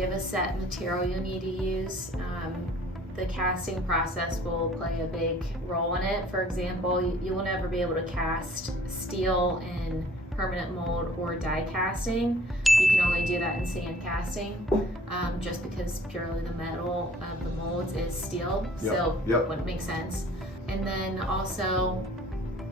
you have a set material you need to use, the casting process will play a big role in it. For example, you will never be able to cast steel in permanent mold or die casting. You can only do that in sand casting, just because purely the metal of the molds is steel, so it wouldn't make sense. And then also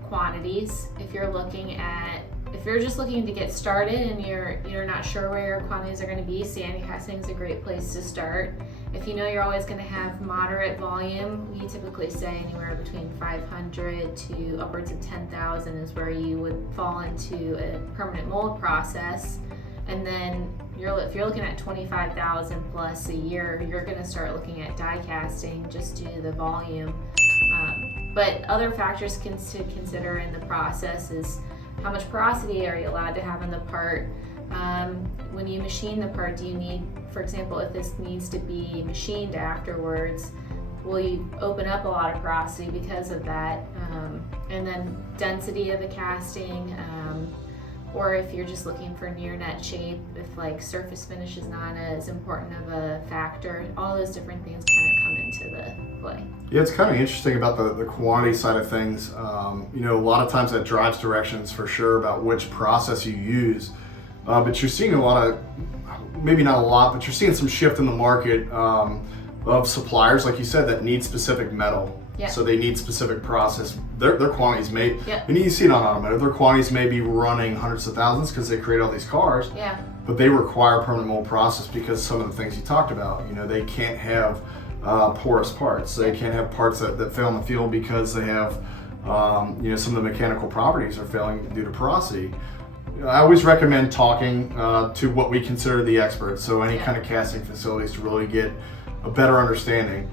quantities. If you're just looking to get started and you're not sure where your quantities are going to be, sand casting is a great place to start. If you know you're always going to have moderate volume, we typically say anywhere between 500 to upwards of 10,000 is where you would fall into a permanent mold process. And then if you're looking at 25,000 plus a year, you're going to start looking at die casting just due to the volume. But other factors to consider in the process is how much porosity are you allowed to have in the part? When you machine the part, do you need, for example, if this needs to be machined afterwards, will you open up a lot of porosity because of that? And then density of the casting, or if you're just looking for near net shape, if like surface finish is not as important of a factor, all those different things kind of come into the play. Yeah, it's kind of interesting about the quantity side of things. You know, a lot of times that drives directions for sure about which process you use. But you're seeing a lot of, maybe not a lot, but you're seeing some shift in the market of suppliers, like you said, that need specific metal. Yeah. So they need specific process. Their quantities may, and you see it on automotive, their quantities may be running hundreds of thousands because they create all these cars. Yeah. But they require permanent mold process because some of the things you talked about. You know, they can't have porous parts. They can't have parts that fail in the field because they have, you know, some of the mechanical properties are failing due to porosity. I always recommend talking to what we consider the experts, so any kind of casting facilities, to really get a better understanding.